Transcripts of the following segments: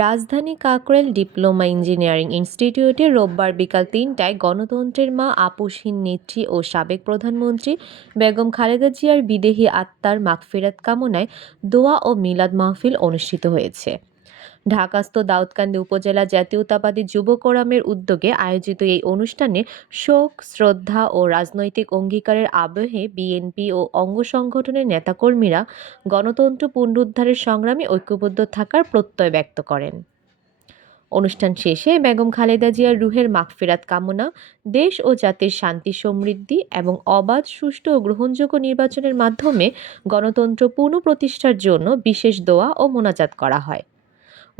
রাজধানী Kakrail diploma engineering ইনস্টিটিউটে রোববার বিকাল ৩টায় গণতন্ত্রের মা আপসহীন নেত্রী ও সাবেক প্রধানমন্ত্রী বেগম খালেদা জিয়ার বিদেহী আত্মার মাগফিরাত কামনায় দোয়া ও মিলাদ মাহফিল অনুষ্ঠিত হয়েছে। ঢাকাস্থ দাউদকান্দি উপজেলা জাতীয়তাবাদী যুব ফোরামের উদ্যোগে আয়োজিত এই অনুষ্ঠানে শোক, শ্রদ্ধা ও রাজনৈতিক অঙ্গীকারের আবহে বিএনপি ও অঙ্গ সংগঠনের নেতাকর্মীরা গণতন্ত্র পুনরুদ্ধারের সংগ্রামে ঐক্যবদ্ধ থাকার প্রত্যয় ব্যক্ত করেন। অনুষ্ঠান শেষে বেগম খালেদা জিয়ার রুহের মাগফিরাত কামনা, দেশ ও জাতির শান্তি সমৃদ্ধি এবং অবাধ, সুষ্ঠু ও গ্রহণযোগ্য নির্বাচনের মাধ্যমে গণতন্ত্র পুনঃপ্রতিষ্ঠার জন্য বিশেষ দোয়া ও মোনাজাত করা হয়।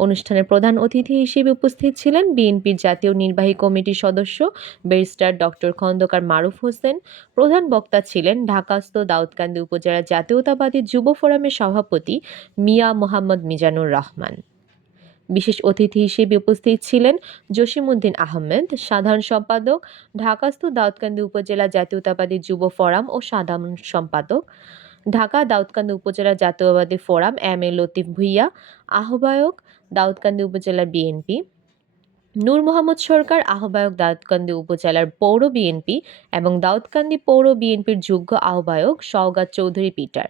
অনুষ্ঠানে প্রধান অতিথি হিসেবে উপস্থিত ছিলেন বিএনপির জাতীয় নির্বাহী কমিটির সদস্য ব্যারিস্টার ডক্টর খন্দকার মারুফ হোসেন। প্রধান বক্তা ছিলেন ঢাকাস্থ দাউদকান্দি উপজেলা জাতীয়তাবাদী যুব ফোরামের সভাপতি মিয়া মোহাম্মদ মিজানুর রহমান। বিশেষ অতিথি হিসেবে উপস্থিত ছিলেন জসিমউদ্দিন আহমেদ, সাধারণ সম্পাদক, ঢাকাস্থ দাউদকান্দি উপজেলা জাতীয়তাবাদী যুব ফোরাম ও সাধারণ সম্পাদক, ঢাকা দাউদকান্দি উপজেলা জাতীয়তাবাদী forum M A Latif Bhuiyan, আহ্বায়ক দাউদকান্দি উপজেলা বিএনপি, নূর মোহাম্মদ সরকার, আহ্বায়ক দাউদকান্দি উপজেলার পৌর বিএনপি এবং দাউদকান্দি পৌর বিএনপির যুগ্ম আহ্বায়ক সওগাত চৌধুরী পিটার,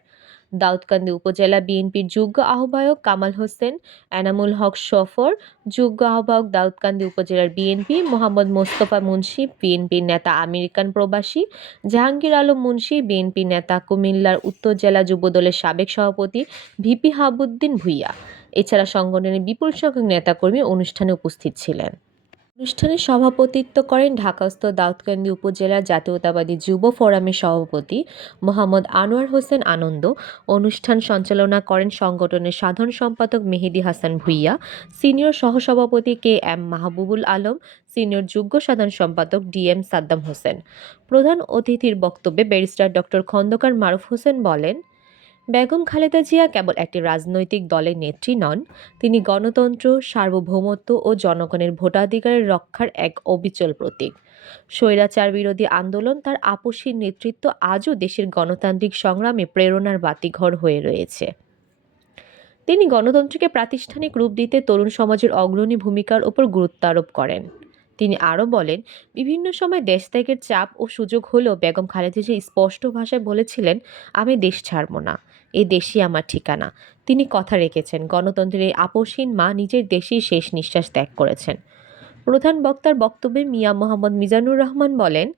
দাউদকান্দি উপজেলা বিএনপির যুগ্ম আহ্বায়ক কামাল হোসেন, এনামুল হক সফর, যুগ্ম আহ্বায়ক দাউদকান্দি উপজেলার বিএনপি মোহাম্মদ মোস্তফা মুন্সি, বিএনপি নেতা আমেরিকান প্রবাসী, জাহাঙ্গীর আলম মুন্সি, বিএনপি নেতা, কুমিল্লার উত্তর জেলা যুবদলের সাবেক সভাপতি ভিপি হাবুদ্দিন ভুইয়া। এছাড়া সংগঠনের বিপুল সংখ্যক নেতাকর্মী অনুষ্ঠানে উপস্থিত ছিলেন। অনুষ্ঠানে সভাপতিত্ব করেন ঢাকাস্থ দাউদকান্দি উপজেলা জাতীয়তাবাদী যুব ফোরামের সভাপতি মোহাম্মদ আনোয়ার হোসেন আনন্দ। অনুষ্ঠান সঞ্চালনা করেন সংগঠনের সাধারণ সম্পাদক মেহেদী হাসান ভুইয়া, সিনিয়র সহসভাপতি K M Mahbubul Alam, senior যুগ্ম সাধারণ সম্পাদক ডি এম সাদ্দাম হোসেন। প্রধান অতিথির বক্তব্যে ব্যারিস্টার ডক্টর খন্দকার মারুফ হোসেন বলেন, বেগম খালেদা জিয়া কেবল একটি রাজনৈতিক দলের নেত্রী নন, তিনি গণতন্ত্র, সার্বভৌমত্ব ও জনগণের ভোটাধিকারের রক্ষার এক অবিচল প্রতীক। স্বৈরাচার বিরোধী আন্দোলন, তার আপসহীন নেতৃত্ব আজও দেশের গণতান্ত্রিক সংগ্রামে প্রেরণার বাতিঘর হয়ে রয়েছে। তিনি গণতন্ত্রকে প্রাতিষ্ঠানিক রূপ দিতে তরুণ সমাজের অগ্রণী ভূমিকার উপর গুরুত্ব আরোপ করেন। তিনি আরও বলেন, বিভিন্ন সময় দেশ ত্যাগের চাপ ও সুযোগ হলেও বেগম খালেদা জিয়া স্পষ্ট ভাষায় বলেছিলেন, আমি দেশ ছাড়ব না, এই দেশই আমার ঠিকানা। তিনি কথা রেখেছেন। গণতন্ত্রের এই আপসহীন মা নিজের দেশেই শেষ নিঃশ্বাস ত্যাগ করেছেন। প্রধান বক্তার বক্তব্যে মিয়া মোহাম্মদ মিজানুর রহমান বলেন,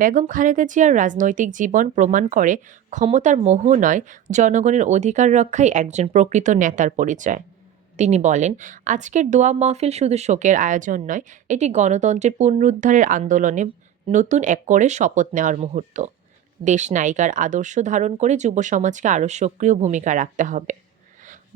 বেগম খালেদা জিয়ার রাজনৈতিক জীবন প্রমাণ করে ক্ষমতার মোহ নয়, জনগণের অধিকার রক্ষাই একজন প্রকৃত নেতার পরিচয়। তিনি বলেন, আজকের দোয়া মাহফিল শুধু শোকের আয়োজন নয়, এটি গণতন্ত্রের পুনরুদ্ধারের আন্দোলনে নতুন এক করে শপথ নেওয়ার মুহূর্ত। দেশ নায়িকার আদর্শ ধারণ করে যুব সমাজকে আরও সক্রিয় ভূমিকা রাখতে হবে।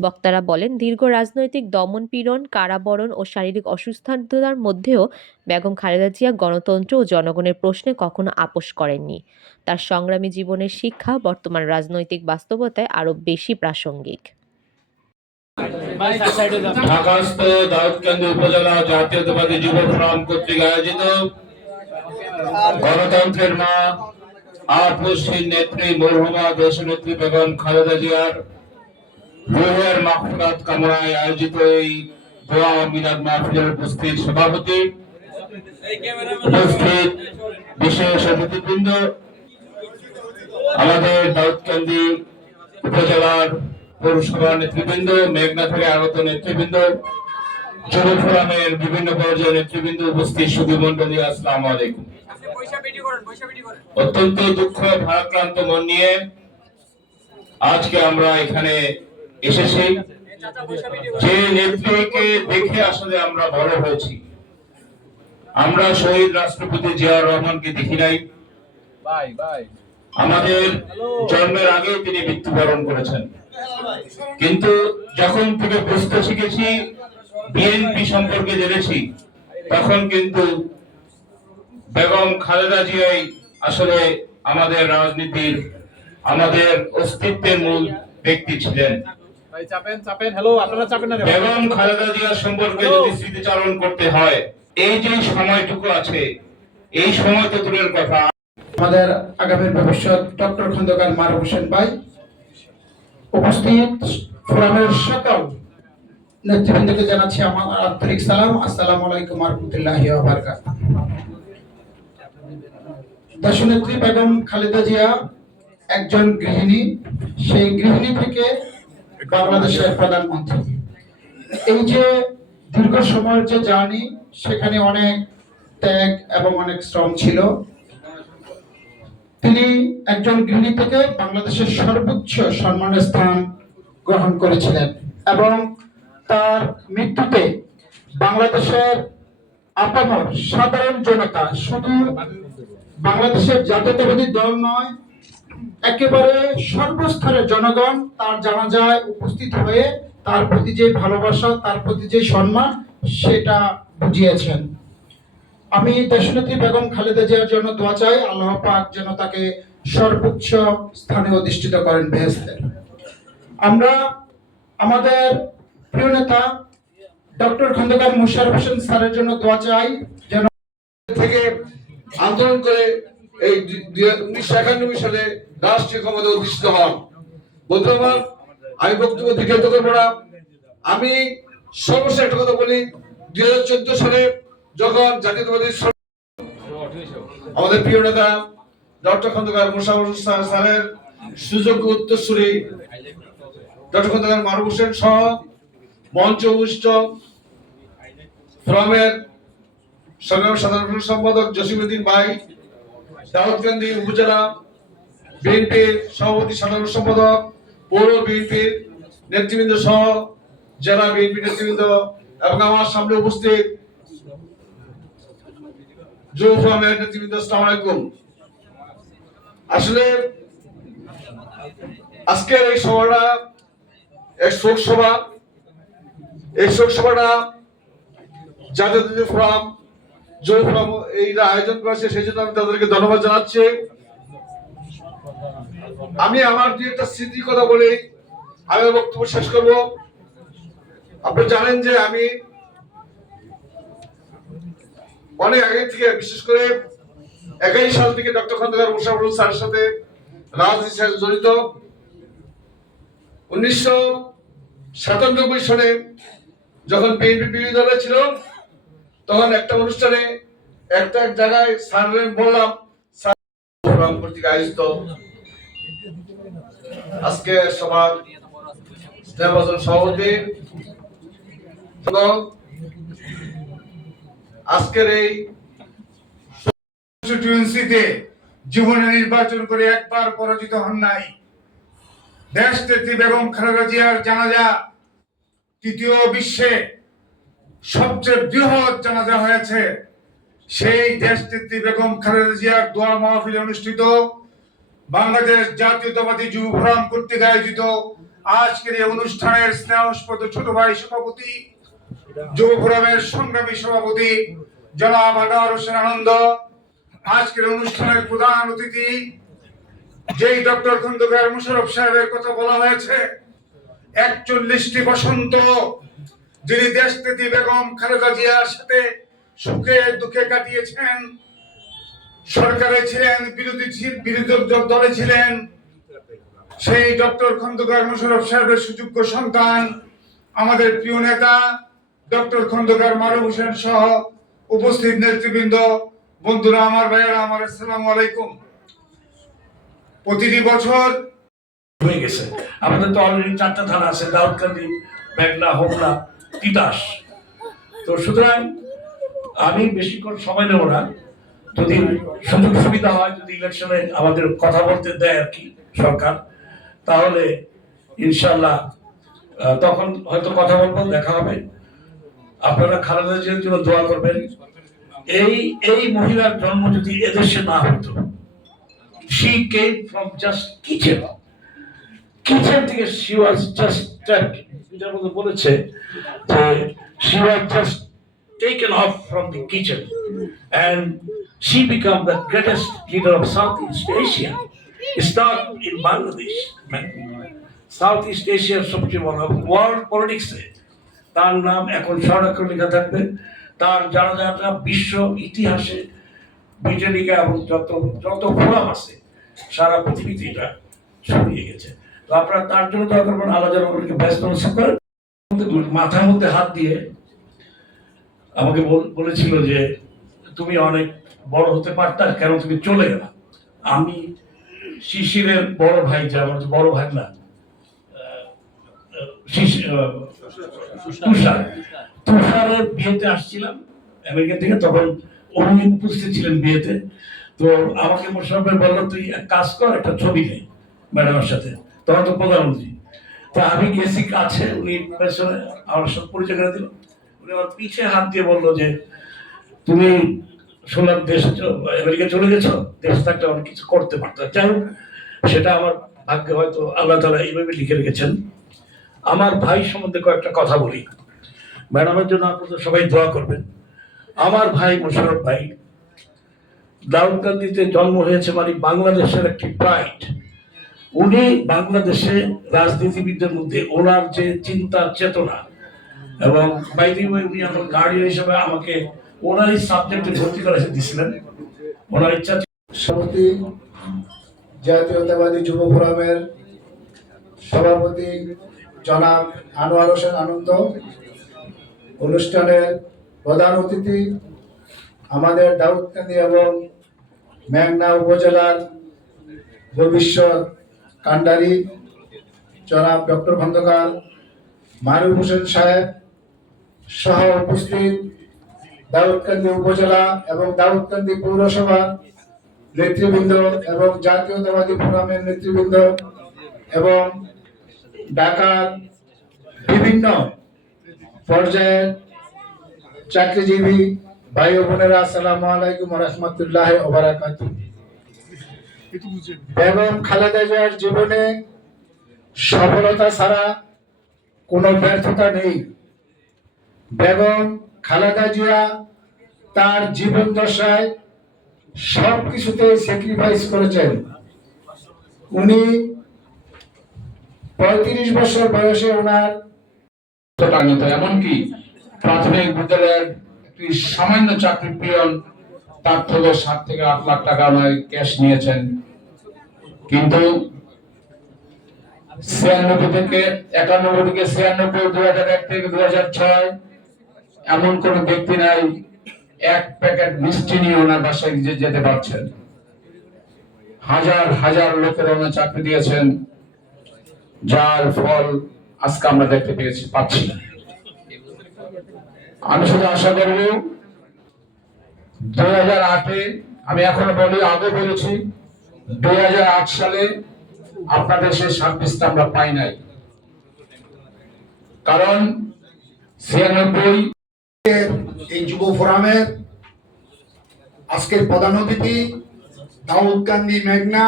বক্তারা বলেন, দীর্ঘ রাজনৈতিক দমন-পীড়ন, কারাবরণ ও শারীরিক অসুস্থতার মধ্যেও বেগম খালেদা জিয়া গণতন্ত্র ও জনগণের প্রশ্নে কখনো আপোস করেননি। তার সংগ্রামী জীবনের শিক্ষা বর্তমান রাজনৈতিক বাস্তবতায় আরও বেশি প্রাসঙ্গিক। ঢাকাস্থ দাউদকান্দি উপজেলা জাতীয়তাবাদী যুব ফোরাম কর্তৃক আয়োজিত গণতন্ত্রের মা আপসহীন নেত্রী মরহুমা দেশনেত্রী বেগম খালেদা জিয়ার রুহের মাগফিরাত কামনায় আয়োজিত এই দোয়া মিলাদ মাহফিলের উপস্থিত সভাপতি, উপস্থিত বিশেষ অতিথিবৃন্দ, আমাদের দাউদকান্দি উপজেলার পৌরসভার নেতৃবৃন্দ, মেঘনা থেকে আগত নেতৃবৃন্দ, যুব ফোরামের বিভিন্ন পর্যায়ের নেতৃবৃন্দ, উপস্থিত সুধীমণ্ডলী, আসসালামু আলাইকুম। অত্যন্ত দুঃখ ভারাক্রান্ত মন নিয়ে আজকে আমরা এখানে এসেছি। যে নেত্রীকে দেখে আসলে আমরা বড় হয়েছি, আমরা শহীদ রাষ্ট্রপতি জিয়াউর রহমানকে দেখি নাই। আমাদের জন্মের আগে তিনি মৃত্যুবরণ করেছেন, কিন্তু যখন থেকে বুঝতে শিখেছি, বিএনপি সম্পর্কে জেনেছি, তখন কিন্তু বেগম খালেদা জিয়াই আসলে আমাদের রাজনীতির, আমাদের অস্তিত্বের মূল ব্যক্তি ছিলেন। বেগম খালেদা জিয়া সম্পর্কে যদি স্মৃতিচারণ করতে হয়, এই যে সময়টুকু আছে, এই সময় তো দূরের কথা, আমাদের আগামী ভবিষ্যৎ ডক্টর খন্দকার মারুফ হোসেন ভাই, উপস্থিত ফোরামের সকল নেতৃবৃন্দকে জানাচ্ছি আমার আন্তরিক সালাম। আসসালামু আলাইকুম ওয়া রাহমাতুল্লাহি ওয়া বারাকাতুহু। দেশনেত্রী বেগম খালেদা জিয়া একজন গৃহিণী, সেই গৃহিণী থেকে বাংলাদেশের প্রধানমন্ত্রী। এই যে দীর্ঘ সময়ের যে জার্নি, সেখানে অনেক ত্যাগ এবং অনেক শ্রম ছিল। তিনি একজন গৃহিণী থেকে বাংলাদেশের সর্বোচ্চ সম্মানের স্থান গ্রহণ করেছিলেন এবং তার মৃত্যুতে বাংলাদেশের আপামর সাধারণ জনতা, শুধু বাংলাদেশের জাতীয়তাবাদী দল নয়, একেবারে সর্বস্তরের জনগণ তার জানাজায় উপস্থিত হয়ে তার প্রতি যে ভালোবাসা, তার প্রতি যে সম্মান, সেটা বুঝিয়েছেন। আমি দেশনেত্রী বেগম খালেদা জিয়ার জন্য দোয়া চাই, আল্লাহ পাক যেন তাকে সর্বোচ্চ স্থানে অধিষ্ঠিত করেন বেহেশতের। আমরা আমাদের প্রিয় নেতা ডক্টর খন্দকার মোশাররফ হোসেন স্যারের জন্য দোয়া চাই যেন থেকে আন্দোলন করে এই 1991 সালে রাষ্ট্রীয় ক্ষমতা অধিষ্ঠিত হন। বন্ধুরা, আমি বক্তব্য দীর্ঘায়িত করবো না। আমি সর্বশেষ একটা কথা বলি, 2014 সালে যখন জাতীয়তাবাদী আমাদের প্রিয় নেতা ডক্টর খন্দকার মোশাররফ হোসেন স্যারের সুযোগ্য উত্তরসূরি ডক্টর খন্দকার মারুফ হোসেন সহ মঞ্চ উপবিষ্ট ফোরামের সংগ্রামী সাধারণ সম্পাদক জসিমউদ্দিন ভাই, দাউদকান্দি উপজেলা বিএনপির সভাপতি সাধারণ সম্পাদক, পৌর বিএনপির নেতৃবৃন্দ সহ জেলা বিএনপি নেতৃবৃন্দ এবং আমার সামনে উপস্থিত যুব ফোরামের নেতৃবৃন্দ, আসসালামু আলাইকুম। আসলে আজকের এই সভাটা এক শোক সভা। এই শোক সভাটা জাতীয় ফোরাম, যুব ফোরাম এইটা আয়োজন করেছে, সেই জন্য আমি তাদেরকে ধন্যবাদ জানাচ্ছি। আমি আমার দুই একটা স্মৃতির কথা বলে আমি বক্তব্য শেষ করব। আপনি জানেন যে আমি অনেক আগে থেকে, বিশেষ করে 21 সাল থেকে ডক্টর খন্দকার মোশাররফ হোসেন স্যারের সাথে রাজনীতির সাথে জড়িত। 1997 সালে যখন বিএনপি বিরোধী দলে ছিল, তখন একটা অনুষ্ঠানে এক জায়গায় স্যার বললাম, স্যার কর্তৃক আয়োজিত আজকে সবার স্নেহভাজন সভাপতি, আজকের এই কনস্টিটিউয়েন্সিতে জীবনে নির্বাচন করে একবার পরাজিত হন নাই। দেশ নেত্রী বেগম খালেদা জিয়ার জানাজা তৃতীয় বিশ্বে সবচেয়ে বৃহৎ জানাজা হয়েছে। সেই দেশ নেত্রী বেগম খালেদা জিয়ার দোয়া মাহফিল অনুষ্ঠিত বাংলাদেশ জাতীয়তাবাদী যুব ফোরাম কর্তৃক আয়োজিত আজকের এই অনুষ্ঠানের স্নেহস্পদ ছোট ভাই সভাপতি, যুব ফোরামের সংগ্রামী সভাপতি জনাব আনোয়ার হোসেন আনন্দ, আজকের অনুষ্ঠানের প্রধান অতিথি যেই ডক্টর খন্দকার মোশাররফ সাহেবের কথা বলা হয়েছে, 41টি বসন্ত যিনি দেশনেত্রী বেগম খালেদা জিয়ার সাথে সুখে দুঃখে কাটিয়েছেন, সরকারে ছিলেন, বিরোধী দলে ছিলেন, সেই ডক্টর খন্দকার মোশাররফ সাহেবের সুযোগ্য সন্তান আমাদের প্রিয় নেতা ডক্টর খন্দকার মারুফ হোসেন সহ উপস্থিত নেতৃবৃন্দ, বন্ধুরা, আমার ভাইয়েরা আমার, আসসালামু আলাইকুম। প্রতিটি বছর হয়ে গেছে। আমাদের তো অলরেডি 4টা থানা আছে, দাউদকান্দি, মেঘনা, হোমনা, তিতাস। তো সুতরাং আমি বেশিক্ষণ সময় নেব না। যদি সুযোগ সুবিধা হয়, যদি ইলেকশনে আমাদের কথা বলতে দেয় আর কি সরকার, তাহলে ইনশাল্লাহ তখন হয়তো কথা বলবো, দেখা হবে। আপনারা খালেদা জিয়ার জন্য দোয়া করবেন। এই মহিলার জন্ম যদি এদেশে না হতো, she came from just kitchen থেকে she was just যেটা বলেছে যে she was just taken off from the kitchen and she became the greatest leader of Southeast Asia. It's not in Bangladesh, man. Southeast Asia সবচেয়ে বড় world পলিটিক্সে তার নাম এখন স্বর্ণাক্ষরে লেখা থাকবে। তার জানাজাটা বিশ্ব ইতিহাসে ব্রিটানিকা এবং যত ফোরাম আছে সারা পৃথিবীতে এটা ছড়িয়ে গেছে। তো আপনারা তার জন্য দোয়া করবেন, আল্লাহ যেন ওদেরকে ব্যস্ত নসিব করেন। মাথার মধ্যে হাত দিয়ে আমাকে বলেছিল যে তুমি অনেক বড় হতে পারতা, কেন তুমি চলে গেলা। আমি শিশিরের বড় ভাই, যে আমার বড় ভাই না, তুষারের বিয়েতে আসছিলাম আমেরিকা থেকে, তখন উনি উপস্থিত ছিলেন বিয়েতে। তো আমাকে মোশাররফ ভাই বললো, তুই এক কাজ কর, একটা ছবি নে ম্যাডামের সাথে, তখন তো প্রধানমন্ত্রী। তা আমি গেছি কাছে, উনি পেছনে আমার সাথে পরিচয় করে দিল। উনি আমার পিছে হাত দিয়ে বললো যে তুমি শুনলাম দেশে আমেরিকা চলে গেছো, দেশ থাকলে অনেক কিছু করতে পারতো। যাই হোক, সেটা আমার ভাগ্যে হয়তো আল্লাহ তাআলা এইভাবে লিখে রেখেছেন। আমার ভাই সম্বন্ধে কয়েকটা কথা বলি, ম্যাডামের জন্য আপনাদের সবাই দোয়া করবেন। আমার ভাই মোশাররফ ভাই দাউদকান্দিতে জন্ম হয়েছে, মানে বাংলাদেশের একটি প্রাইড। উনি বাংলাদেশে রাজনীতিবিদদের মধ্যে ওনার যে চিন্তা চেতনা, এবং বাইরে উনি আমার গার্ডিয়ান হিসেবে আমাকে ওনারই সাবজেক্টে ভর্তি করে দিয়েছিলেন। ওনার ইচ্ছা সভাপতি জাতীয়তাবাদী যুব ফোরামের সভাপতি জনাব আনোয়ার হোসেন আনন্দ, অনুষ্ঠানের প্রধান অতিথি আমাদের দাউদকান্দি এবং মেঘনা উপজেলার ভবিষ্যৎ কান্ডারি জনাব ডক্টর খন্দকার মারুফ হোসেন সাহেব সহ উপস্থিত দাউদকান্দি উপজেলা এবং দাউদকান্দি পৌরসভার নেতৃবৃন্দ এবং জাতীয়তাবাদী ফোরামের নেতৃবৃন্দ এবং ঢাকার বিভিন্ন পর্যায়ের চাকরিজীবী ভাই ও বোনেরা, আসসালামু আলাইকুম ওয়া রাহমাতুল্লাহি ওয়া বারাকাতুহু। বেগম খালেদা জিয়ার জীবনে সফলতা ছাড়া কোনো ব্যর্থতা নেই। বেগম খালেদা জিয়া তার জীবন দশায় সবকিছুতে স্যাক্রিফাইস করেছেন। উনি 35 বছর বয়সে ওনার টার্গেট, এমনকি প্রাথমিক বিদ্যালয়ের একটি সামান্য চাকরি পিয়ন, তার থেকে 7 থেকে 8 লাখ টাকা ওনার ক্যাশ নিয়েছেন। কিন্তু 96 থেকে 91 থেকে 96, 2001 থেকে 2006 এমন কোন ব্যক্তি নাই এক প্যাকেট মিষ্টি নিয়ে ওনার বাসায় যেতে পারছেন। হাজার হাজার লোকের ওনার চাকরি দিয়েছেন, যার ফল আজকে আমরা দেখতে পাচ্ছি। আমি শুধু আশা করব 2008-এ, আমি এখনো বলি, আগে বলেছি, 2008 সালে আপনাদের সেই সার্ভিসটা আমরা পাই নাই। কারণ 96 এই যুব ফোরামের আজকের প্রধান অতিথি দাউদকান্দি মেঘনা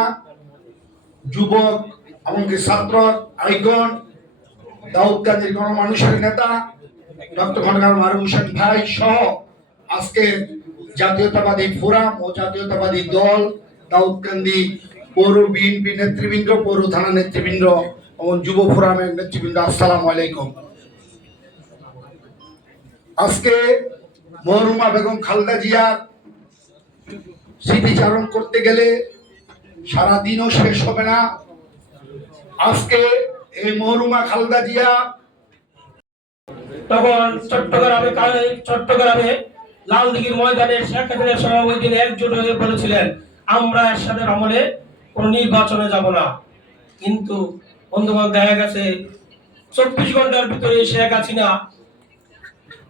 যুবক এমনকি ছাত্র আইকন, দাউদকান্দির গণমানুষের নেতা ডক্টর খন্দকার মারুফ হোসেন ভাই সহ আজকের জাতীয়তাবাদী ফোরাম ও জাতীয়তাবাদী দল, দাউদকান্দি পৌর বিএনপি নেতৃবৃন্দ, পৌর থানা নেতৃবৃন্দ এবং যুব ফোরামের নেতৃবৃন্দ, আসসালামু আলাইকুম। আজকে মরহুমা বেগম খালেদা জিয়ার স্মৃতিচারণ করতে গেলে সারা দিনও শেষ হবে না। আজকে এই মরহুমা খালেদা জিয়া তখন চট্টগ্রামে লালদিঘির ময়দানে শেখ হাসিনার সঙ্গে ওই দিন একজোট হয়ে বলেছিলেন, আমরা এরশাদের আমলে কোনো নির্বাচনে যাব না। কিন্তু বন্ধুবান্ধব দেখা গেছে 24 ঘন্টার ভিতরে শেখ হাসিনা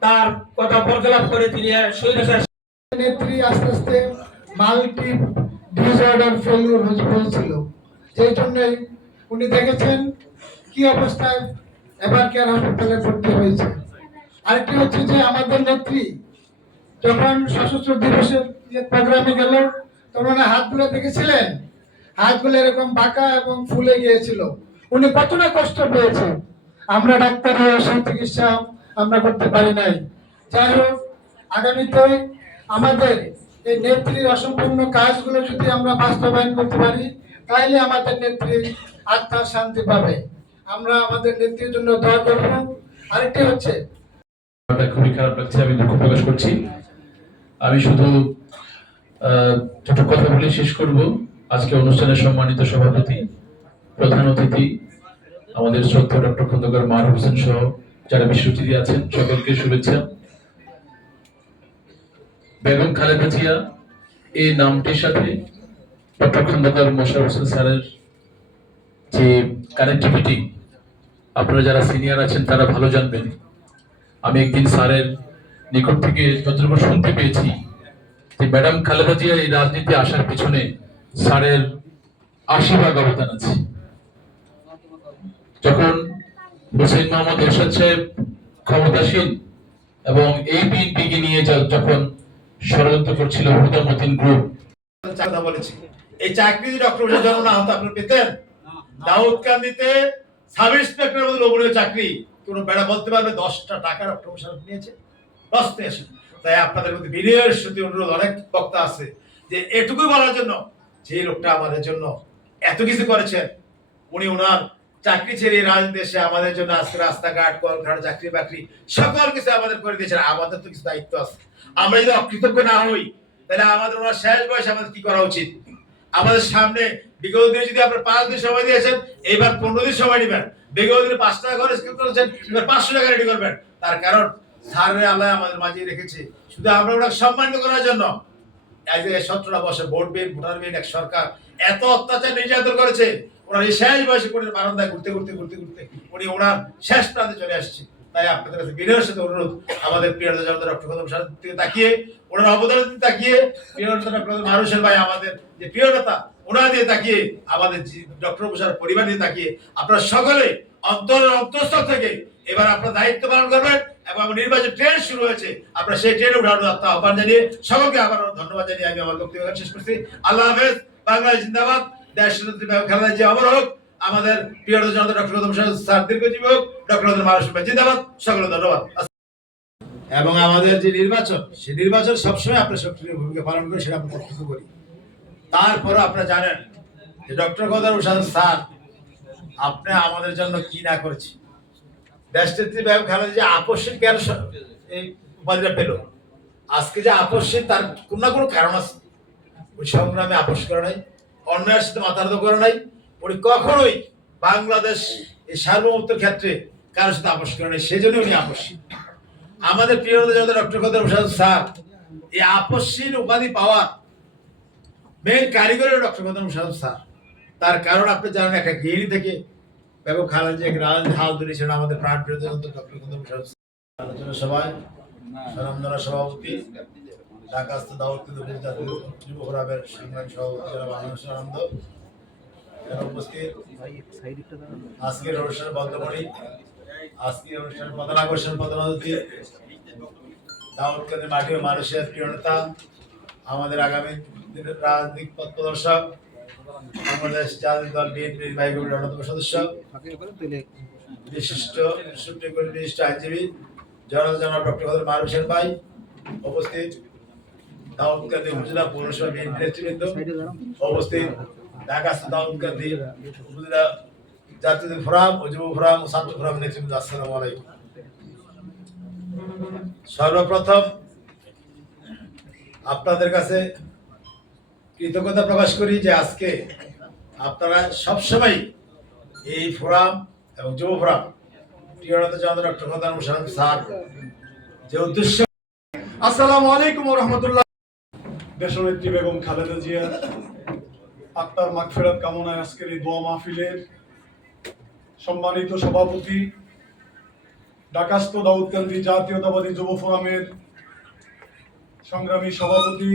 তার কথা বরখেলাপ করে তিনি স্বৈরাচার নেত্রী আস্তে আস্তে মাল্টি ডিসঅর্ডার ফেলিউর হয়েছিল, যেই জন্য উনি দেখেছেন কি অবস্থায় এবার কেয়ার হাসপাতালে ভর্তি হয়েছে। আরেকটি হচ্ছে যে আমাদের নেত্রী যখন সশস্ত্র দিবসের প্রোগ্রামে গেল তখন হাতগুলো দেখেছিলেন, হাতগুলো এরকম বাঁকা এবং ফুলে গিয়েছিল। উনি কতটা কষ্ট পেয়েছেন, আমরা ডাক্তার হয়ে সেই চিকিৎসা আমরা করতে পারি নাই। যাই হোক, আগামীতে আমাদের এই নেত্রীর অসম্পূর্ণ কাজগুলো যদি আমরা বাস্তবায়ন করতে পারি, তাহলে আমাদের নেত্রীর আত্মা শান্তি পাবে। আমরা আমাদের নেত্রীর জন্য দোয়া করব। আরেকটি হচ্ছে, খুবই খারাপ লাগছে, আমি দুঃখ প্রকাশ করছি। আমি শুধু দুটো কথা বলে শেষ করব। আজকে অনুষ্ঠানের সম্মানিত সভাপতি, প্রধান অতিথি আমাদের শ্রদ্ধেয় ডক্টর খন্দকার মারুফ হোসেন সহ যারা বিশেষ অতিথি আছেন সকলকে শুভেচ্ছা। বেগম খালেদা জিয়া এই নামটির সাথে ডক্টর খন্দকার মোশাররফ হোসেন স্যারের যে কানেক্টিভিটি আপনারা যারা সিনিয়র আছেন তারা ভালো জানবেন। আমি একদিন স্যারের নিকট থেকে যতটুকু শুনতে পেয়েছি যে ম্যাডাম খালেদা জিয়া এই রাজনীতি আসার পিছনে স্যারের 80 ভাগ অবদান আছে। যখন হুসেইন মোহাম্মদ এরশাদ সাহেব ক্ষমতাসীন এবং এই বিএনপিকে নিয়ে যখন ষড়যন্ত্র করছিল হুদা মতিন গ্রুপ, কথা বলেছি এই চাকরি যদি ডক্টর হোসেন জন্ম না হতো আপনারা পেতেন? দাউদকান্দিতে সাব ইন্সপেক্টরের মধ্যে লোভনীয় চাকরি কোন বেড়া বলতে পারবে 10টা টাকা ডক্টর হোসেন নিয়েছে? 10 নিয়েছে। তাই আপনাদের মধ্যে বিনয়ের সাথে অনুরোধ, অনেক বক্তা আছে, যে এটুকুই বলার জন্য যে লোকটা আমাদের জন্য এত কিছু করেছেন, উনি ওনার চাকরি ছেড়ে রাজনীতি এসে আমাদের জন্য আজকে রাস্তাঘাট কলকারখানা চাকরি বাকরি সকল কিছু আমাদের করে দিয়েছেন। আমাদের তো কিছু দায়িত্ব আছে। আমরা যদি অকৃতজ্ঞ না হই তাহলে আমাদের ওনার শেষ বয়সে আমাদের কি করা উচিত? আমাদের সামনে বিগত দিনে যদি আপনার 5 দিন সময় দিয়েছেন, এবার 15 দিন সময় নেবেন। বিগত দিনে 5 টাকা করে স্কিপ করেছেন, এবার 500 টাকা রেডি করবেন। তার কারণ স্যারের আল্লাহ আমাদের মাঝে রেখেছে শুধু আমরা ওনাকে সম্মানিত করার জন্য। এই যে 17টা বছর ভোট বিন ভোটার বিন এক সরকার এত অত্যাচার নির্যাতন করেছে, ওনার এই শেষ বয়সে করে বারান্দায় ঘুরতে ঘুরতে উনি ওনার শেষ প্রান্তে চলে আসছে। তাই আপনাদের কাছে বিনয়ের সাথে অনুরোধ, আমাদের প্রিয় জনতা ডক্টর খন্দকার সাহেব দিকে তাকিয়ে, ওনার অবদানের দিকে তাকিয়ে, প্রিয় নেতা ডক্টর মারুশের ভাই আমাদের যে প্রিয় নেতা, ওনার দিয়ে তাকিয়ে, আমাদের ডক্টর মুশাররফ পরিবার দিয়ে তাকিয়ে আপনারা সকলে অন্তঃস্থল থেকে এবার আপনার দায়িত্ব পালন করবেন এবং নির্বাচন ট্রেন শুরু হয়েছে, আপনারা সেই ট্রেনে উঠানোর আহ্বান জানিয়ে সকলকে আবার ধন্যবাদ জানিয়ে আমি আমার বক্তব্য শেষ করছি। আল্লাহ হাফেজ। বাংলাদেশ জিন্দাবাদ। দেশনেত্রী বেগম খালেদা জিয়া অমর হোক। আমাদের প্রিয় জনতা ডক্টর স্যার দীর্ঘজীবী হোক। ডক্টর মারুশের ভাই জিন্দাবাদ। সকলে ধন্যবাদ। এবং আমাদের যে নির্বাচন, সেই নির্বাচন সবসময় আপনার সক্রিয় ভূমিকা পালন করে, সেটা আমরা কর্তব্য করি। তারপরও আপনারা জানেন যে ডক্টর খন্দকার স্যার আপনি আমাদের জন্য কি না করেছে। দেশনেত্রী বেগম খালেদা জিয়া আপসহীন কেন এই উপাধিটা পেল? আজকে যে আপসহীন তার কোন না কোনো কারণ আছে। ওই সংগ্রামে আপোষ করে নাই, অন্যায়ের সাথে মাথারত করে নাই। উনি কখনোই বাংলাদেশ এই সার্বভৌমত্বের ক্ষেত্রে কারোর সাথে আপোষ করে নাই, সেই জন্য উনি আপসহীন। আমাদের প্রিয় ডক্টর খন্দকার স্যার এই আপসহীন উপাধি পাওয়ার মেন কারিগর ডক্টর খন্দকার স্যার। তার কারণ আপনি জানেন, একটা গৃহিণী থেকে বেগম খালেদা জিয়াকে রাজনীতি হাল ধরেছেন আমাদের প্রাণ প্রিয় ডক্টর খন্দকার আলোচনা সভায় স্বনামধন্য সভাপতি ঢাকাস্থ দাউদকান্দি জাতীয় যুব ফোরামের সংগ্রামী সভাপতি জনাব আনন্দ উপস্থিত, আজকের অনুষ্ঠানের বন্ধমণি, আজকের অনুষ্ঠানের প্রধান আকর্ষণ, প্রধান অতিথি, দাউদকান্দি মাটি ও মানুষের প্রিয় নেতা, আমাদের আগামী দিনের রাজনৈতিক পথ প্রদর্শক, বাংলাদেশ জাতীয় দল বিএনপির নির্বাহী কমিটির অন্যতম সদস্য, বিশিষ্ট সুপ্রিম কোর্টের বিশিষ্ট আইনজীবী জনাব ডক্টর খন্দকার মারুশের ভাই উপস্থিত, দাউদকান্দি উপজেলা পৌরসভা বিএনপি নেতৃবৃন্দ উপস্থিত, ঢাকা দাউদকান্দি উপজেলা জাতীয় ফোরাম ও যুব ফোরাম ও ছাত্র ফোরাম নেতৃবৃন্দ, আসসালামু আলাইকুম। সর্বপ্রথম আপনাদের কাছে কৃতজ্ঞতা প্রকাশ করি যে আজকে আপনারা সবসময় এই ফোরাম এবং যুব ফোরাম প্রিয় নেতা জনাব ডক্টর খন্দকার স্যার যে উদ্দেশ্য। আসসালামু আলাইকুম ওয়া রাহমাতুল্লাহ। দেশনেত্রী বেগম খালেদা জিয়া আত্মার মাগফিরাত কামনায় আজকের এই দোয়া মাহফিলের সম্মানিত সভাপতি, ঢাকাস্থ দাউদকান্দি জাতীয়তাবাদী যুব ফোরামের সংগ্রামী সভাপতি,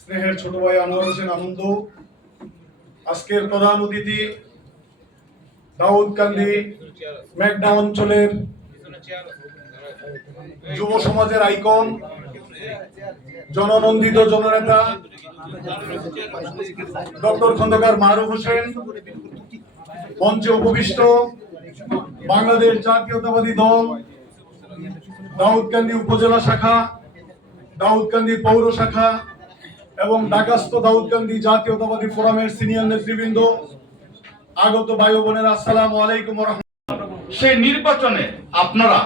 স্নেহের ছোট ভাই আনোয়ার হোসেন আনন্দ, আজকের প্রধান অতিথি দাউদকান্দি মেঘনা অঞ্চলের যুব সমাজের আইকন, জননন্দিত জননেতা ডক্টর খন্দকার মারুফ হোসেন, মঞ্চে উপবিষ্ট বাংলাদেশ জাতীয়তাবাদী দল দাউদকান্দি উপজেলা শাখা, দাউদকান্দি পৌর শাখা এবং ঢাকাস্থ দাউদকান্দি জাতীয়তাবাদী ফোরামের সিনিয়র নেতৃবৃন্দ, আগত ভাই ও বোনেরা, আসসালামু আলাইকুম ওয়া রাহমাতুল্লাহ। সেই নির্বাচনে আপনারা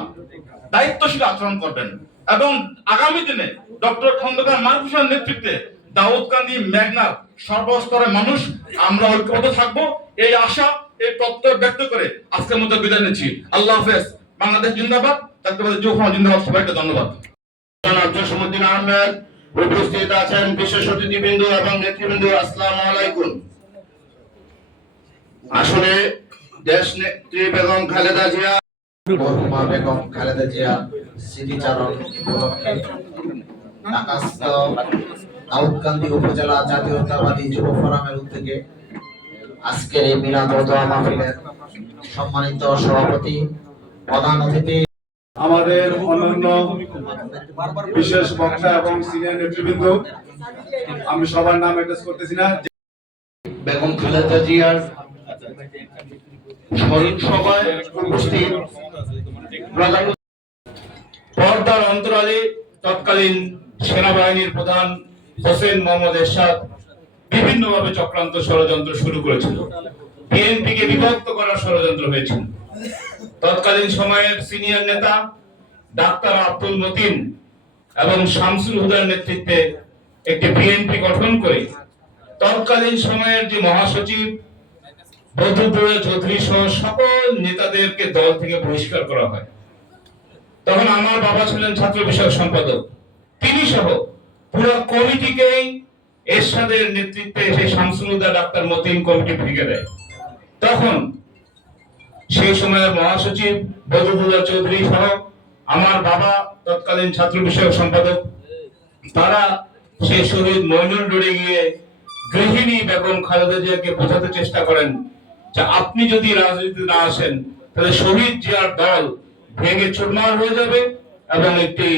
দায়িত্বশীল আচরণ করবেন এবং আগামী দিনে ডক্টর খন্দকার মারুফ হোসেনের নেতৃত্বে দাউদকান্দি মেঘনার সর্বস্তরের মানুষ আমরা ঐক্যবদ্ধ থাকবো, এই আশা, এই প্রত্যয় ব্যক্ত করে আজকের মতো বিদায় নিচ্ছি। আল্লাহ হাফেজ। বাংলাদেশ জিন্দাবাদ, ডাক্তার যুব সমাজ জিন্দাবাদ। সবাইকে ধন্যবাদ। জসিমউদ্দিন আহমেদ, উপস্থিত আছেন বিশেষ অতিথিবৃন্দ এবং নেতৃবৃন্দ, আসসালামু আলাইকুম। আসলে দেশ নেত্রী বেগম খালেদা জিয়া, মরহুমা বেগম খালেদা জিয়া স্মৃতিচারণ উপলক্ষে ঢাকাস্থ দাউদকান্দি উপজেলা জাতীয়তাবাদী যুব ফোরামের উদ্যোগে আজকের এই মিলাদ ও দোয়া মাহফিলের সম্মানিত সভাপতি, প্রধান অতিথি, আমাদের অন্যান্য বিশেষ বক্তা এবং সিনিয়র নেতৃবৃন্দ, আমি সবার নাম অ্যাড্রেস করতেছি না। বেগম খালেদা জিয়ার স্মরণ সভায় উপস্থিত প্রধান পর্দার অন্তরালে তৎকালীন সেনাবাহিনীর প্রধান হোসেন মোহাম্মদ এরশাদ বিভিন্নভাবে চক্রান্ত ষড়যন্ত্র শুরু করেছিল। বিএনপিকে বিভক্ত করার ষড়যন্ত্র হয়েছিল। তৎকালীন সময়ের সিনিয়র নেতা ডাক্তার আব্দুল মতিন এবং শামসুল হুদার নেতৃত্বে একটি বিএনপি গঠন করে তৎকালীন সময়ের যে মহাসচিব বদরুদ্দৌলা চৌধুরী সহ সকল নেতাদেরকে দল থেকে বহিষ্কার করা হয়। তখন আমার বাবা ছিলেন ছাত্র বিষয়ক সম্পাদক, তিনি সহ পুরো কমিটিকেই এরশাদের নেতৃত্বে সেই শামসুল হুদা ডাক্তার মতিন কমিটি ভেঙে দেয়। তখন সেই সময়ের মহাসচিব বদরুদ্দৌলা চৌধুরী সহ আমার বাবা তৎকালীন ছাত্র বিষয়ক সম্পাদক, তারা সেই শহীদ মইনুল রোডে গিয়ে গৃহিণী বেগম খালেদা জিয়াকে বোঝাতে চেষ্টা করেন যে আপনি যদি রাজনীতিতে না আসেন তাহলে শহীদ জিয়ার দল ভেঙে চুরমার হয়ে যাবে এবং একটি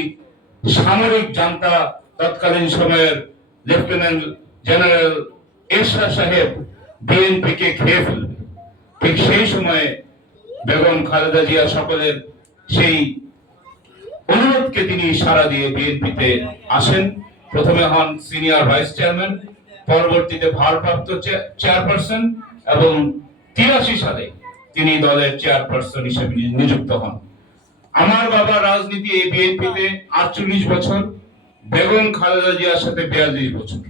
সামরিক জান্তা তৎকালীন সময়ের লেফটেন্যান্ট জেনারেল এরশাদ সাহেব বিএনপিকে খেয়ে ফেলবে। ঠিক সেই সময়ে বেগম খালেদা জিয়া সকলের সেই অনুরোধকে তিনি সাড়া দিয়ে বিএনপিতে আসেন। প্রথমে হন সিনিয়র ভাইস চেয়ারম্যান, পরবর্তীতে ভারপ্রাপ্ত চেয়ারপারসন এবং 83 সালে তিনি দলের চেয়ারপারসন হিসেবে নিযুক্ত হন। আমার বাবা রাজনীতি এই বিএনপিতে 48 বছর, বেগম খালেদা জিয়ার সাথে 42 বছর।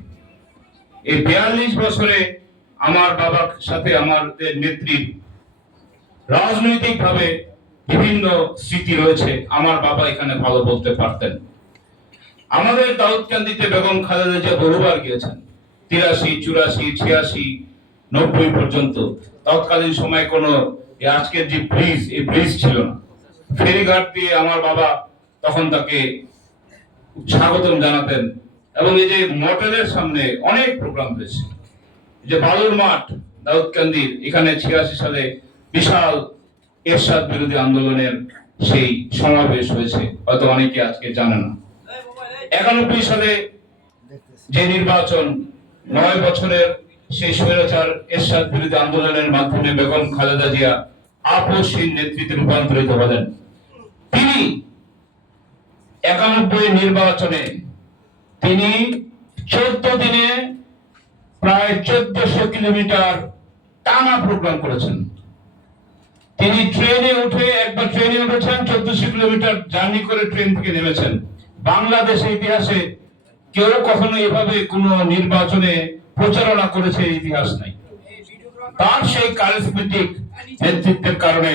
এই 42 বছরে আমার বাবার সাথে আমাদের নেত্রীর রাজনৈতিক ভাবে বিভিন্ন স্মৃতি রয়েছে। আমার বাবা এখানে ভালো বলতে পারতেন। আমাদের দাউদকান্দিতে বেগম খালেদা জিয়া বহুবার গিয়েছেন, 83, 84, 86, 90 পর্যন্ত। তৎকালীন সময় কোনো আজকের যে ব্রিজ, এই ব্রিজ ছিল না। ফেরিঘাট দিয়ে আমার বাবা তখন তাকে স্বাগতম জানাতেন এবং এই যে মোটেলের সামনে অনেক প্রোগ্রাম হয়েছে। যে বালুর মাঠ দাউদকান্দির, এখানে 86 সালে বিশাল এরশাদ বিরোধী আন্দোলনের সেই সমাবেশ হয়েছে, হয়তো অনেকে আজকে জানে না। 91 সালে যে নির্বাচন, 9 বছরের সেই স্বৈরাচার এরশাদ বিরোধী আন্দোলনের মাধ্যমে বেগম খালেদা জিয়া আপসহীন নেতৃত্বে রূপান্তরিত হলেন। তিনি 91 নির্বাচনে তিনি 14 দিনে প্রায় 1400 কিলোমিটার টানা প্রোগ্রাম করেছেন। তিনি ট্রেনে উঠে, একবার ট্রেনে উঠেছেন, 1400 কিলোমিটার জার্নি করে ট্রেন থেকে নেমেছেন। বাংলাদেশের ইতিহাসে কেউ কখনো এভাবে কোন নির্বাচনে প্রচারণা করেছে ইতিহাস নাই। তার সেই কারিজমেটিক নেতৃত্বের কারণে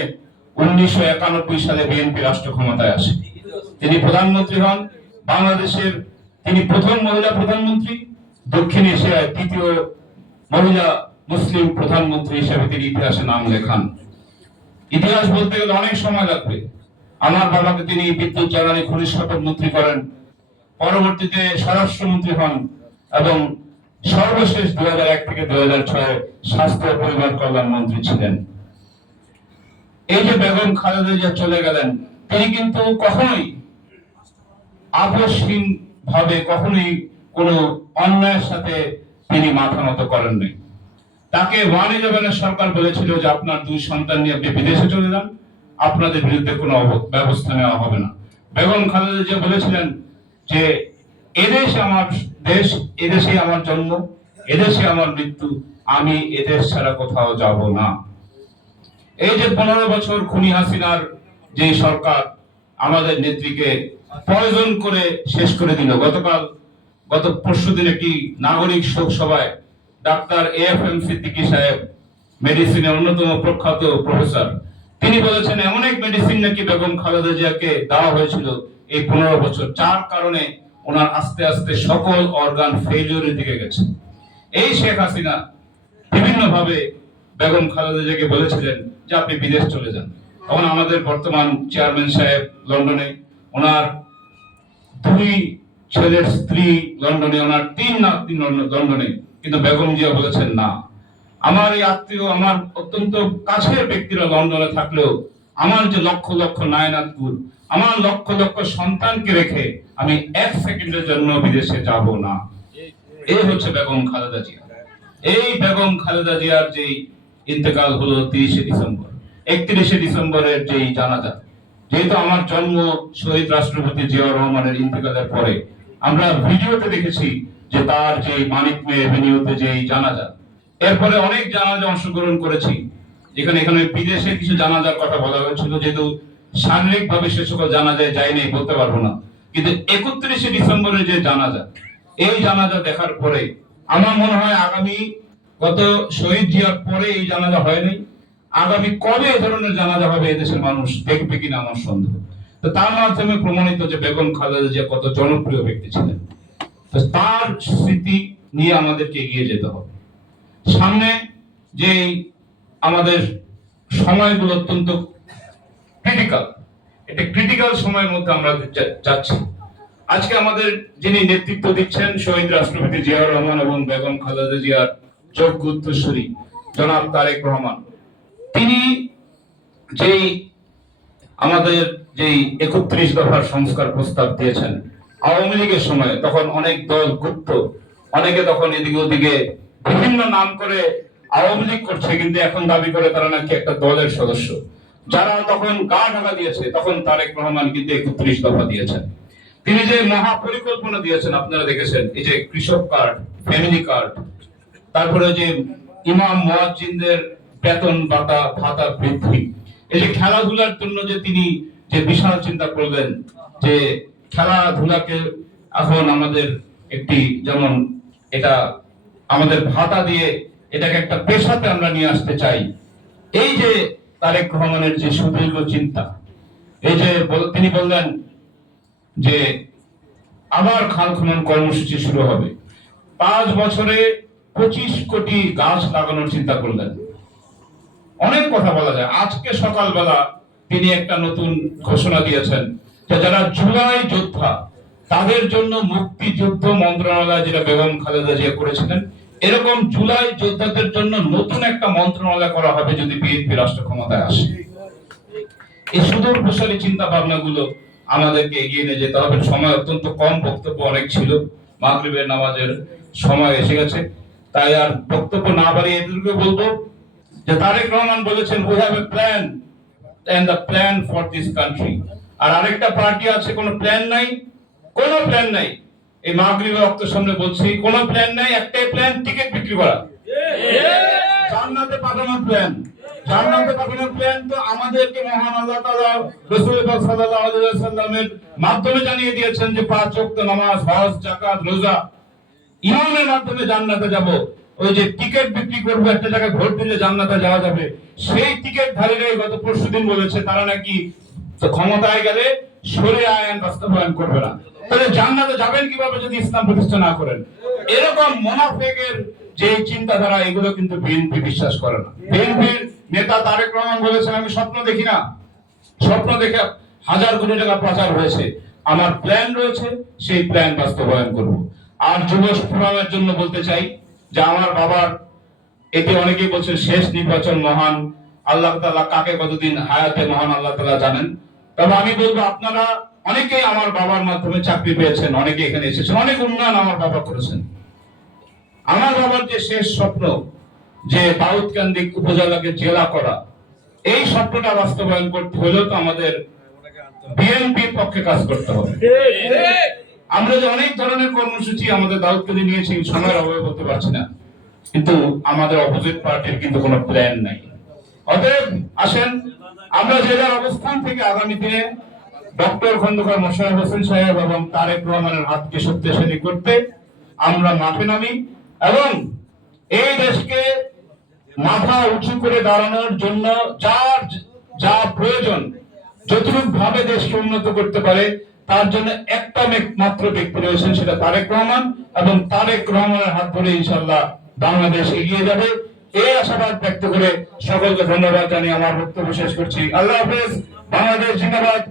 1991 সালে বিএনপি রাষ্ট্র ক্ষমতায় আসে। তিনি প্রধানমন্ত্রী হন। বাংলাদেশের তিনি প্রথম মহিলা প্রধানমন্ত্রী, দক্ষিণ এশিয়ায় তৃতীয় মহিলা মুসলিম প্রধানমন্ত্রী হিসেবে তিনি ইতিহাসে নাম লেখান। ইতিহাস বলতে গেলে অনেক সময় লাগবে। আমার বাবাকে তিনি বিদ্যুৎ জ্বালানি খনিজ সম্পদ মন্ত্রী করেন, পরবর্তীতে স্বরাষ্ট্রমন্ত্রী হন এবং সর্বশেষ 2001 থেকে 2006 স্বাস্থ্য ও পরিবার কল্যাণ মন্ত্রী ছিলেন। এই যে বেগম খালেদা জিয়া চলে গেলেন, তিনি কিন্তু কখনোই আপসহীন ভাবে, কখনোই কোনো অন্যায়ের সাথে তিনি মাথা নত করেননি। তাকে 111 সরকার বলেছিল যে আপনার 2 সন্তান নিয়ে আপনি বিদেশে চলে যান, আপনাদের বিরুদ্ধে কোনো ব্যবস্থা নেওয়া হবে না। বেগম খালেদা জিয়া বলেছিলেন যে এদেশ আমার দেশ, এদেশে আমার জন্ম, এদেশে আমার মৃত্যু, আমি এদেশ ছাড়া কোথাও যাব না। এই যে 15 বছর খুনি হাসিনার যে সরকার আমাদের নেত্রীকে পয়জন করে শেষ করে দিল। গত পরশুদিন একটি নাগরিক শোক সভায় ডাক্তার AFM সিদ্দিকী সাহেব, মেডিসিনের অন্যতম প্রখ্যাত প্রফেসর, তিনি বলেছেন এমন এক মেডিসিন নাকি বেগম খালেদা জিয়াকে দেওয়া হয়েছিল এই 15 বছর, যার কারণে ওনার আস্তে আস্তে সকল অর্গান ফেলিওরের দিকে গেছে। এই শেখ হাসিনা বিভিন্ন ভাবে বেগম খালেদা জিয়াকে বলেছিলেন যে আপনি বিদেশ চলে যান। তখন আমাদের বর্তমান চেয়ারম্যান সাহেব লন্ডনে, ওনার 2 ছেলের স্ত্রী লন্ডনে, ওনার 3 নাতি লন্ডনে, কিন্তু বেগম জিয়া বলেছেন না, আমার এই আত্মীয়, আমার অত্যন্ত কাছের ব্যক্তিরা লন্ডনে থাকলেও আমার যে লক্ষ লক্ষ নায়নাতপুর, আমার লক্ষ লক্ষ সন্তানকে রেখে আমি 1 সেকেন্ডের জন্য বিদেশে যাব না। এই হচ্ছে বেগম খালেদা জিয়া। এই বেগম খালেদা জিয়ার যে ইন্তেকাল হলো 30শে ডিসেম্বর, 31শে ডিসেম্বরের যে জানাজা, যেহেতু আমার জন্ম শহীদ রাষ্ট্রপতি জিয়াউর রহমানের ইন্তেকালের পরে, আমরা ভিডিওতে দেখেছি যে তার যে মানিক মে এভিনিউতে যে জানাজা, এরপরে অনেক জানাজা অংশগ্রহণ করেছি, যেখানে এখানে বিদেশে কিছু জানাজার কথা বলা হয়েছিল, যেহেতু শারীরিক ভাবে সে সকল জানাজায় যায়নি বলতে পারবো না, কিন্তু 31শে ডিসেম্বরের যে জানাজা, এই জানাজা দেখার পরে আমার মনে হয় আগামী, গত শহীদ জিয়ার পরে এই জানাজা হয়নি, আগামী কবে এই ধরনের জানাজা হবে এদেশের মানুষ দেখবে কিনা আমার সন্দেহ। তো তার মাধ্যমে প্রমাণিত যে বেগম খালেদা জিয়া কত জনপ্রিয় ব্যক্তি ছিলেন। তো তার স্মৃতি নিয়ে আমাদেরকে এগিয়ে যেতে হবে। সামনে যে আমাদের সময়গুলো অত্যন্ত ক্রিটিক্যাল, এটা ক্রিটিক্যাল সময়ের মধ্যে আমরা যাচ্ছি। আজকে আমাদের যিনি নেতৃত্ব দিচ্ছেন শহীদ রাষ্ট্রপতি জিয়াউর রহমান এবং বেগম খালেদা জিয়ার যোগ্য উত্তরসূরি জনাব তারেক রহমান, তিনি যেই আমাদের যেই 31 দফার সংস্কার প্রস্তাব দিয়েছেন আওয়ামী লীগের সময়, তখন অনেক দল গুপ্ত, অনেকে তখন এদিকে ওদিকে বিভিন্ন নাম করে আওয়ামী লীগ করছে, কিন্তু এখন দাবি করে তারা নাকি একটা দলের সদস্য। যারা তখন গা ঢাকা দিয়েছে, তখন তারেক রহমান কিন্তু 31 দফা দিয়েছেন। তিনি যে মহা পরিকল্পনা দিয়েছেন আপনারা দেখেছেন, এই যে কৃষক কার্ড, ফ্যামিলি কার্ড, তারপরে যে ইমাম মুয়াজ্জিনদের বেতন ভাতা বৃদ্ধি, এই যে খেলাধুলার জন্য যে তিনি যে বিশাল চিন্তা করলেন, যে খেলাধুলাকে এখন আমাদের একটি, যেমন এটা আমাদের ভাতা দিয়ে এটাকে একটা পেশাতে আমরা নিয়ে আসতে চাই। এই যে তারেক রহমানের যে সুদীর্ঘ চিন্তা, এই যে তিনি বললেন যে আবার খাল খনন কর্মসূচি শুরু হবে, 5 বছরে 25 কোটি গাছ লাগানোর চিন্তা করলেন। অনেক কথা বলা যায়। আজকে সকালবেলা তিনি একটা নতুন ঘোষণা দিয়েছেন যে যারা জুলাই যোদ্ধা, তাদের জন্য মুক্তিযুদ্ধ মন্ত্রণালয়, যেটা বেগম খালেদা জিয়া করেছিলেন, এরকম জুলাই যোদ্ধাদের জন্য নতুন একটা মন্ত্রণালয় করা হবে যদি বিএনপি রাষ্ট্র ক্ষমতায় আসে। এই সুদূর প্রসারী চিন্তা ভাবনা গুলো আমাদেরকে এগিয়ে নিয়ে যেতে হবে। সময় অত্যন্ত কম, বক্তব্য অনেক ছিল, মাগরিবের নামাজের সময় এসে গেছে, তাই আর বক্তব্য না বাড়িয়ে এদেরকে বলবো যে তারেক রহমান বলেছেন we have a plan and the plan for this country। আর আরেকটা পার্টি আছে কোনো প্ল্যান নাই, কোনো প্ল্যান নাই। এই মাগরিবের ওয়াক্তের সামনে বলছি, কোনো প্ল্যান নাই, একটাই প্ল্যান, টিকিট বিক্রি করা, জান্নাতে পাঠানোর প্ল্যান। জান্নাতে পাঠানোর প্ল্যান তো আমাদেরকে মহান আল্লাহ তাআলা রাসূল পাক সাল্লাল্লাহু আলাইহি ওয়াসাল্লামের মাধ্যমে জানিয়ে দিয়েছেন যে 5 ওয়াক্ত নামাজ, হজ, যাকাত, রোজা, ইমানের মাধ্যমে জান্নাতে যাব। ওই যে টিকিট বিক্রি করবো, একটা জায়গায় ভোট দিলে জান্নাতে যাওয়া যাবে, সেই টিকিট ধারীরাই গত পরশুদিন বলেছে তারা নাকি ক্ষমতায় গেলে শরিয়া আইন বাস্তবায়ন করবে না। তাহলে জান্নাতে যাবেন কিভাবে যদি ইসলাম প্রতিষ্ঠা না করেন? এরকম মুনাফিকের যে চিন্তাধারা, এগুলো কিন্তু বিএনপি বিশ্বাস করে না। বিএনপির নেতা তারেক রহমান বলেছেন আমি স্বপ্ন দেখি না, স্বপ্ন দেখে 1000 কোটি টাকা পাচার হয়েছে, আমার প্ল্যান রয়েছে, সেই প্ল্যান বাস্তবায়ন করব। আর যুব ফোরামের জন্য বলতে চাই যে আমার বাবার, এতে অনেকেই বলছেন শেষ নির্বাচন মহান, আল্লাহ তাআলা কাকে কতদিন হায়াতে মহান আল্লাহ তাআলা জানেন। তবে আমি বলবো আপনারা অনেকেই আমার বাবার মাধ্যমে চাকরি পেয়েছেন, অনেকে এখানে এসেছেন, অনেক উন্নয়ন আমার বাবা করেছেন। আমার বাবার যে শেষ স্বপ্ন যে দাউদকান্দি উপজেলাকে জেলা করা, এই স্বপ্নটা বাস্তবায়ন করতে হলেও তো আমাদের বিএনপির পক্ষে কাজ করতে হবে। আমরা যে অনেক ধরনের কর্মসূচি আমাদের দাউদকান্দি নিয়েছি, সময়ের অভাবে বলতে পারছি না, কিন্তু আমাদের অপোজিট পার্টির কিন্তু কোনো প্ল্যান নাই। অতএব আসেন আমরা যে যার অবস্থান থেকে আগামী দিনে ডক্টর খন্দকার মোশাররফ হোসেন সাহেব এবং তারেক রহমানের হাতকে শক্তিশালী করতে আমরা মাঠে নামি এবং এই দেশকে মাথা উঁচু করে দাঁড়ানোর জন্য যার যা প্রয়োজন, যতটুকু ভাবে দেশকে উন্নত করতে পারে, তার জন্য একটা মাত্র ব্যক্তি রয়েছেন, সেটা তারেক রহমান, এবং তারেক রহমানের হাত ধরে ইনশাআল্লাহ বাংলাদেশ এগিয়ে যাবে। এই আশাবাদ ব্যক্ত করে সকলকে ধন্যবাদ জানিয়ে আমার বক্তব্য শেষ করছি। আল্লাহ হাফেজ। বাংলাদেশ জিন্দাবাদ।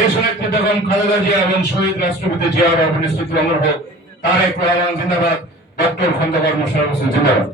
দেশনেত্রী বেগম খালেদা জিয়া এবং শহীদ রাষ্ট্রপতি জিয়াউর রহমানের স্মৃতি অমর হোক। তারেক রহমান জিন্দাবাদ। ডক্টর খন্দকার মোশাররফ হোসেন জিন্দাবাদ।